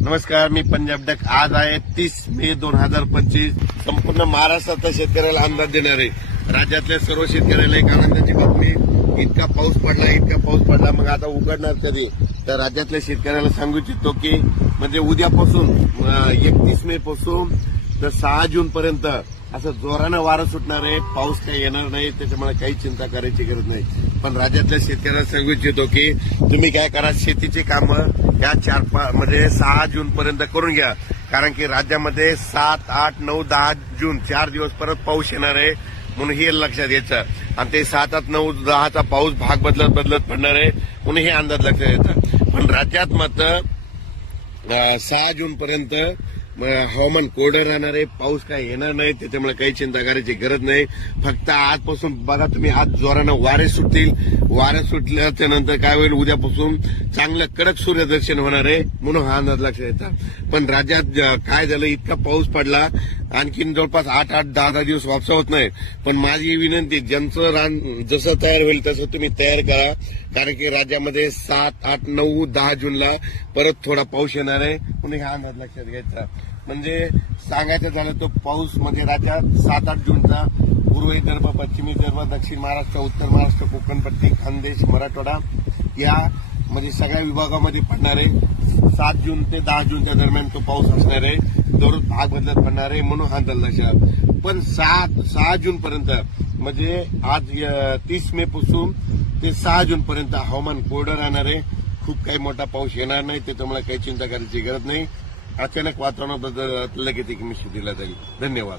नमस्कार, मी पंजाब डक। आज आहे 30 मे 2025। संपूर्ण महाराष्ट्रातल्या शेतकऱ्याला अंदाज देणार आहे। राज्यातल्या सर्व शेतकऱ्याला एक आनंदाची बातमी, इतका पाऊस पडला। मग आता उघडणार कधी? तर राज्यातल्या शेतकऱ्याला सांगू इच्छितो की म्हणजे उद्यापासून 31 मे पासून तर 6 जून पर्यंत असं जोरानं वारं सुटणार आहे। पाऊस काही येणार नाही, त्याच्यामुळे काही चिंता करायची गरज नाही। पण राज्यातल्या शेतकऱ्याला सांगू इच्छितो की तुम्ही काय करा, शेतीची कामं या 6 जून पर्यंत करून घ्या। कारण की राज्यामध्ये 7, 8, 9, 10 जून 4 दिवस परत पाऊस येणार आहे, म्हणून हे लक्षात घ्यायचं। आणि ते 7, 8, 9, 10चा पाऊस भाग बदलत पडणार आहे, म्हणून हे अंदाज लक्षात घ्यायचा। पण राज्यात मात्र 6 जून पर्यंत हवामान कोरडं राहणार आहे, पाऊस काही येणार नाही, त्याच्यामुळे काही चिंता करायची गरज नाही। फक्त आजपासून बघा तुम्ही, आज जोरानं वारे सुटतील। वारे सुटल्याच्या नंतर काय होईल, उद्यापासून चांगलं कडक सूर्यदर्शन होणार आहे, म्हणून हा अंदाज लक्षात येतात। पण राज्यात काय झालं, इतका पाऊस पडला, आणखीन जवळपास 8, 10 दिवस वापसा होत नाही। पण माझी विनंती, ज्यांचं रान जसं तयार होईल तसं तुम्ही तयार करा, कारण की राज्यामध्ये 7, 8, 9, 10 जूनला परत थोडा पाऊस येणार आहे, म्हणून हा अंदाज लक्षात घ्यायचा। म्हणजे सांगायचं झालं तर पाऊस म्हणजे राज्यात 7, 8 जूनचा पूर्व विदर्भ, पश्चिमी विदर्भ, दक्षिण महाराष्ट्र, उत्तर महाराष्ट्र, कोकणपट्टी, खानदेश, मराठवाडा या म्हणजे सगळ्या विभागामध्ये पडणार आहे। 7 जून ते 10 जूनच्या दरम्यान तो पाऊस असणार आहे, दररोज भाग बदलत पडणार आहे, म्हणून हा अंदाज लक्षात। पण 6 जून पर्यंत म्हणजे आज 30 मे पासून ते 6 जून पर्यंत हवामान कोरडं राहणार आहे। खूप काही मोठा पाऊस येणार नाही, त्याच्यामुळे काही चिंता करायची गरज नाही। अचानक वातावरणात लगेच एक निश्चित दिला जाईल। धन्यवाद।